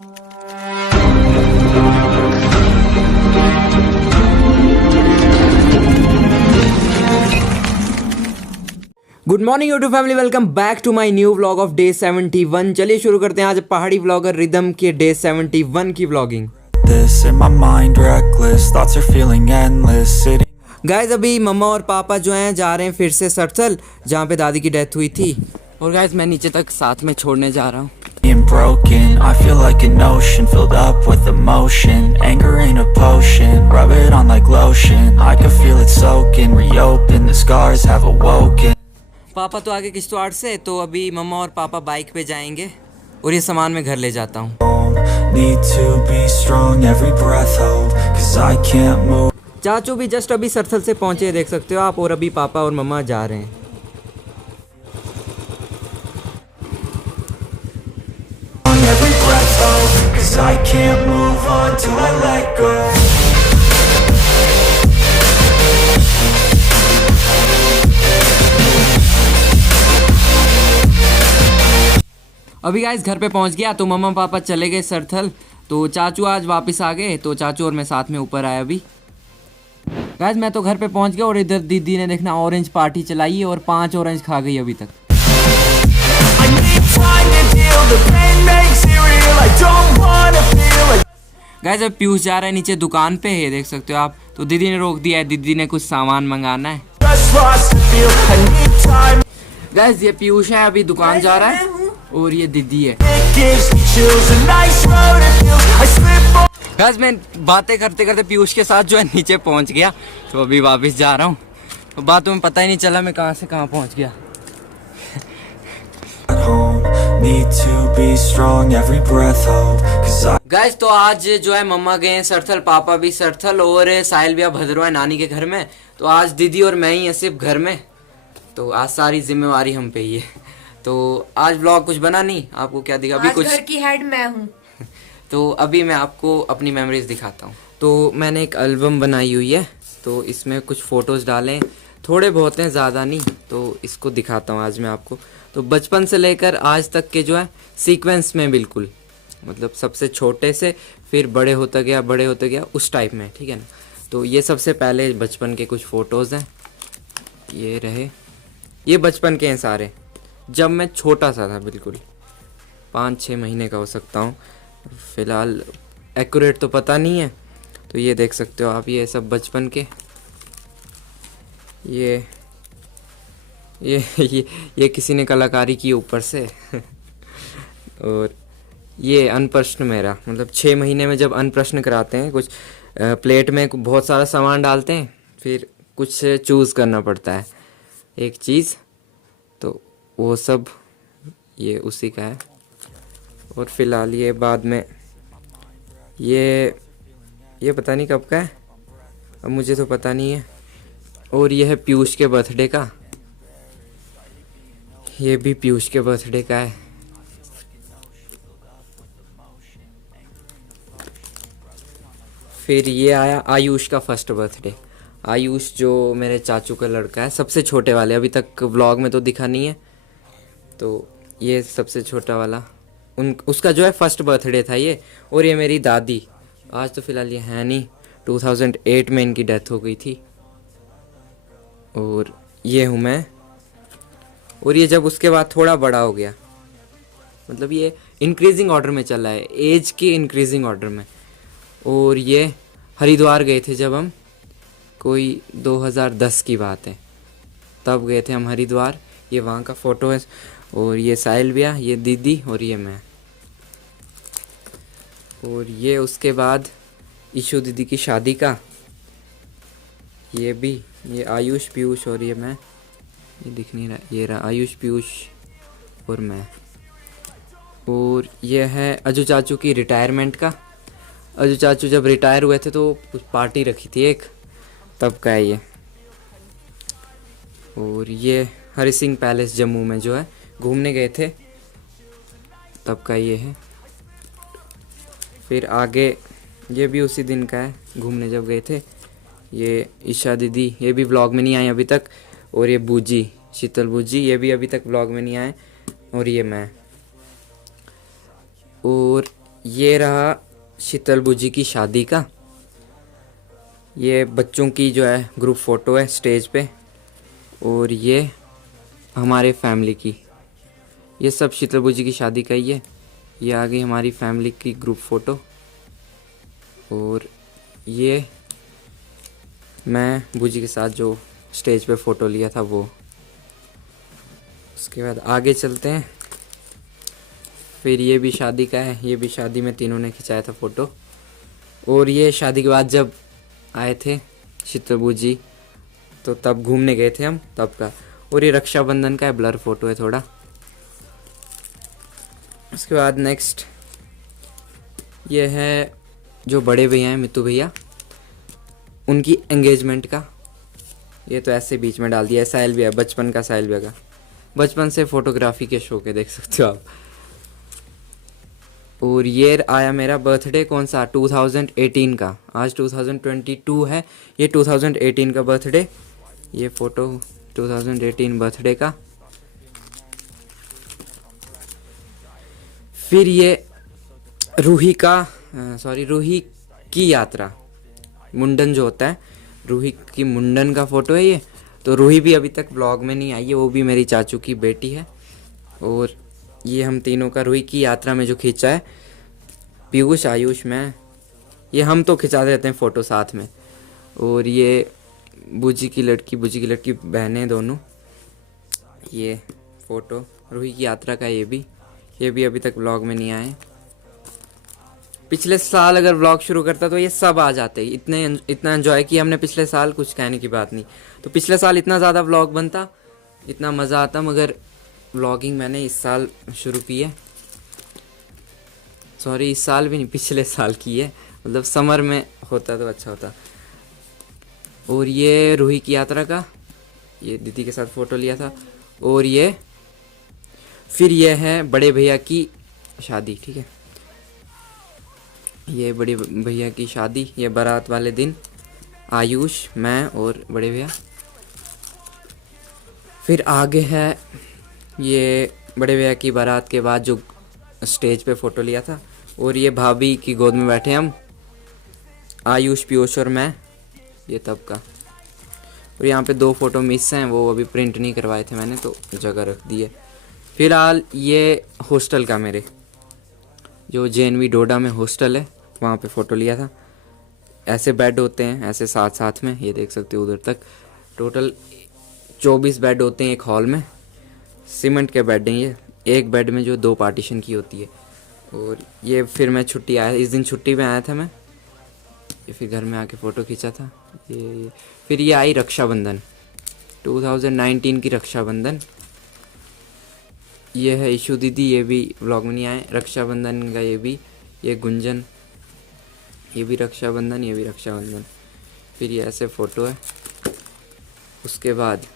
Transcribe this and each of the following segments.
Good morning YouTube family, welcome back to my new vlog of day 71। चलिए शुरू करते हैं आज पहाड़ी व्लॉगर रिदम के डे 71 की व्लॉगिंग। गाइज अभी मम्मा और पापा जो हैं जा रहे हैं फिर से सरसल, जहाँ पे दादी की डेथ हुई थी। और गाइज मैं नीचे तक साथ में छोड़ने जा रहा हूँ। Broken, I feel like an ocean filled up with emotion. Anger ain't a potion, rub it on like lotion. I can feel it soaking, reopen, the scars have awoken. पापा तो आगे किश्तवाड़ से, तो अभी मम्मा और पापा बाइक पे जाएंगे और ये सामान मैं घर ले जाता हूँ। Need to be strong, every breath hold, 'cause I can't move. चाचू भी जस्ट अभी सरसल से पहुँचे, देख सकते हो आप। और अभी पापा और मम्मा जा रहे हैं। Every breath hold, 'cause I can't move on till I let go. अभी गाइस घर पे पहुंच गया, तो मम्मा पापा चले गए सरथल, तो चाचू आज वापस आ गए, तो चाचू और मैं साथ में ऊपर आए। अभी गाइस मैं तो घर पे पहुंच गया और इधर दीदी ने देखना ऑरेंज पार्टी चलाई और 5 ऑरेंज खा गई अभी तक। गाइस अब पीयूष जा रहा है नीचे दुकान पे, है देख सकते हो आप। तो दीदी ने रोक दिया है, दीदी ने कुछ सामान मंगाना है। गाइस ये पीयूष है, अभी दुकान जा रहा है, और ये दीदी है। गाइस मैं बातें करते करते पीयूष के साथ जो है नीचे पहुंच गया, तो अभी वापस जा रहा हूँ। तो बातों में पता ही नहीं चला मैं कहाँ से कहाँ पहुंच गया। गाइस तो आज जो है मम्मा गए हैं सरथल, पापा भी सरथल, और साहिल भी भद्रवा है नानी के घर में। तो आज दीदी और मैं ही हैं सिर्फ घर में, तो आज सारी जिम्मेवारी हम पे ही है। तो आज व्लॉग कुछ बना नहीं, आपको क्या दिखा अभी? कुछ घर की हेड मैं हूँ। तो अभी मैं आपको अपनी मेमोरीज दिखाता हूँ। तो मैंने एक एल्बम बनाई हुई है, तो इसमें कुछ फ़ोटोज़ डालें, थोड़े बहुत हैं, ज़्यादा नहीं। तो इसको दिखाता हूँ आज मैं आपको। तो बचपन से लेकर आज तक के जो है सीक्वेंस में, बिल्कुल मतलब सबसे छोटे से फिर बड़े होता गया उस टाइप में, ठीक है ना। तो ये सबसे पहले बचपन के कुछ फ़ोटोज़ हैं, ये रहे। ये बचपन के हैं सारे, जब मैं छोटा सा था, बिल्कुल 5-6 महीने का हो सकता हूँ। फ़िलहाल एक्यूरेट तो पता नहीं है। तो ये देख सकते हो आप, ये सब बचपन के। ये किसी ने कलाकारी की ऊपर से। और ये अनप्रश्न मेरा, मतलब 6 महीने में जब अनप्रश्न कराते हैं, कुछ प्लेट में बहुत सारा सामान डालते हैं, फिर कुछ से चूज़ करना पड़ता है एक चीज़, तो वो सब ये उसी का है। और फिलहाल ये बाद में ये पता नहीं कब का है, अब मुझे तो पता नहीं है। और ये है पीयूष के बर्थडे का, ये भी पीयूष के बर्थडे का है। फिर ये आया आयुष का फर्स्ट बर्थडे। आयुष जो मेरे चाचू का लड़का है, सबसे छोटे वाले, अभी तक व्लॉग में तो दिखा नहीं है। तो ये सबसे छोटा वाला उसका जो है फर्स्ट बर्थडे था ये। और ये मेरी दादी, आज तो फ़िलहाल ये है नहीं, 2008 में इनकी डेथ हो गई थी। और ये हूँ मैं। और ये जब उसके बाद थोड़ा बड़ा हो गया, मतलब ये इंक्रीजिंग ऑर्डर में चला है, एज के इंक्रीजिंग ऑर्डर में। और ये हरिद्वार गए थे जब हम, कोई 2010 की बात है, तब गए थे हम हरिद्वार। ये वहाँ का फ़ोटो है। और ये साहिल भैया, ये दीदी, और ये मैं। और ये उसके बाद ईशु दीदी की शादी का, ये भी, ये आयुष पीयूष और ये मैं। ये दिख नहीं रहा, ये रहा आयुष पीयूष और मैं। और ये है अजू चाचू की रिटायरमेंट का। अजू चाचू जब रिटायर हुए थे तो कुछ पार्टी रखी थी एक, तब का है ये। और ये हरि सिंह पैलेस जम्मू में जो है घूमने गए थे, तब का ये है। फिर आगे ये भी उसी दिन का है, घूमने जब गए थे। ये ईशा दीदी, ये भी व्लॉग में नहीं आई अभी तक। और ये बूजी, शीतल बूजी, ये भी अभी तक व्लॉग में नहीं आए। और ये मैं। और ये रहा शीतल बूजी की शादी का, ये बच्चों की जो है ग्रुप फ़ोटो है स्टेज पे, और ये हमारे फैमिली की, ये सब शीतल बूजी की शादी का ही है। ये आ गई हमारी फैमिली की ग्रुप फ़ोटो, और ये मैं बूजी के साथ जो स्टेज पे फ़ोटो लिया था वो। उसके बाद आगे चलते हैं, फिर ये भी शादी का है, ये भी शादी में तीनों ने खिंचाया था फ़ोटो। और ये शादी के बाद जब आए थे शीतल बूजी, तो तब घूमने गए थे हम तब का। और ये रक्षाबंधन का है, ब्लर फ़ोटो है थोड़ा। उसके बाद नेक्स्ट ये है जो बड़े भैया हैं मित्तू भैया, उनकी एंगेजमेंट का। ये तो ऐसे बीच में डाल दिया है, साहिल भैया बचपन का, साहिल भैया का बचपन से फोटोग्राफी के शो के, देख सकते हो आप। और ये आया मेरा बर्थडे कौन सा, 2018 का, आज 2022 है, ये 2018 का बर्थडे, ये फ़ोटो 2018 बर्थडे का। फिर ये रूही की यात्रा, मुंडन जो होता है, रूही की मुंडन का फ़ोटो है ये। तो रूही भी अभी तक ब्लॉग में नहीं आई है, वो भी मेरी चाचू की बेटी है। और ये हम तीनों का रूही की यात्रा में जो खींचा है, पीयूष, आयुष, मैं, ये हम तो खिंचा देते हैं फ़ोटो साथ में। और ये बूजी की लड़की बहनें दोनों, ये फ़ोटो रूही की यात्रा का, ये भी अभी तक व्लॉग में नहीं आए। पिछले साल अगर व्लॉग शुरू करता तो ये सब आ जाते, इतना एंजॉय किया हमने पिछले साल, कुछ कहने की बात नहीं। तो पिछले साल इतना ज़्यादा व्लॉग बनता, इतना मज़ा आता, मगर व्लॉगिंग मैंने इस साल शुरू की है, सॉरी इस साल भी नहीं, पिछले साल की है, मतलब समर में होता तो अच्छा होता। और ये रूही की यात्रा का, ये दीदी के साथ फ़ोटो लिया था। और ये फिर ये है बड़े भैया की शादी, ठीक है, ये बड़े भैया की शादी, ये बारात वाले दिन, आयुष, मैं और बड़े भैया। फिर आगे है ये बड़े भैया की बारात के बाद जो स्टेज पे फ़ोटो लिया था। और ये भाभी की गोद में बैठे हम, आयुष, पीयूष और मैं, ये तब का। और यहाँ पे 2 फ़ोटो मिस हैं, वो अभी प्रिंट नहीं करवाए थे मैंने, तो जगह रख दी है। फिलहाल ये हॉस्टल का, मेरे जो JNV डोडा में हॉस्टल है, वहाँ पे फ़ोटो लिया था। ऐसे बेड होते हैं, ऐसे साथ साथ में, ये देख सकते हो उधर तक। टोटल 24 बेड होते हैं एक हॉल में, सीमेंट के बेड हैं ये, एक बेड में जो 2 पार्टीशन की होती है। और ये फिर मैं छुट्टी आया, इस दिन छुट्टी में आया था मैं, ये फिर घर में आके फ़ोटो खींचा था। ये फिर ये आई रक्षाबंधन, 2019 की रक्षाबंधन। ये है ईशू दीदी, ये भी व्लॉग में नहीं आए, रक्षाबंधन का ये गुंजन, ये भी रक्षाबंधन, ये भी रक्षाबंधन। फिर ये ऐसे फ़ोटो है। उसके बाद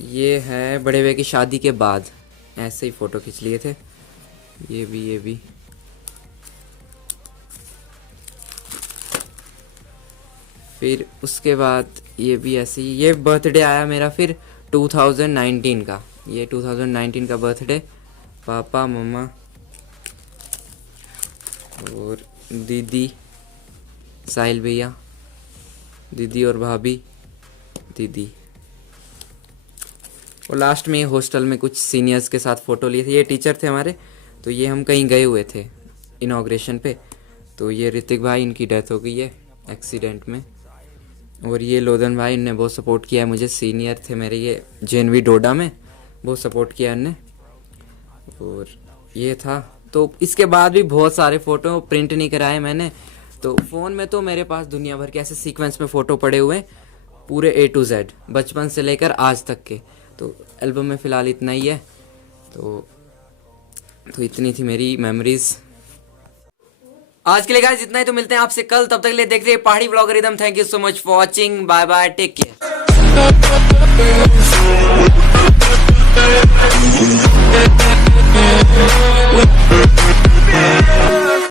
ये है बड़े भैया की शादी के बाद, ऐसे ही फ़ोटो खींच लिए थे, ये भी। फिर उसके बाद ये भी ऐसे ही, ये बर्थडे आया मेरा फिर 2019 का, ये 2019 का बर्थडे, पापा, मम्मा और दीदी, साहिल भैया, दीदी और भाभी, दीदी। और लास्ट में हॉस्टल में कुछ सीनियर्स के साथ फ़ोटो लिए थे, ये टीचर थे हमारे, तो ये हम कहीं गए हुए थे इनॉग्रेशन पे। तो ये ऋतिक भाई, इनकी डेथ हो गई है एक्सीडेंट में। और ये लोधन भाई, इनने बहुत सपोर्ट किया है मुझे, सीनियर थे मेरे ये JNV डोडा में, बहुत सपोर्ट किया इनने। और ये था, तो इसके बाद भी बहुत सारे फ़ोटो प्रिंट नहीं कराए मैंने, तो फ़ोन में तो मेरे पास दुनिया भर के ऐसे सीक्वेंस में फ़ोटो पड़े हुए हैं, पूरे A to Z, बचपन से लेकर आज तक के। तो एल्बम में फ़िलहाल इतना ही है। तो इतनी थी मेरी मेमोरीज आज के लिए गाइस, इतना ही। तो मिलते हैं आपसे कल, तब तक के लिए देखते रहिए पहाड़ी blogger Rhythm. Thank you so much for watching, bye bye, take care.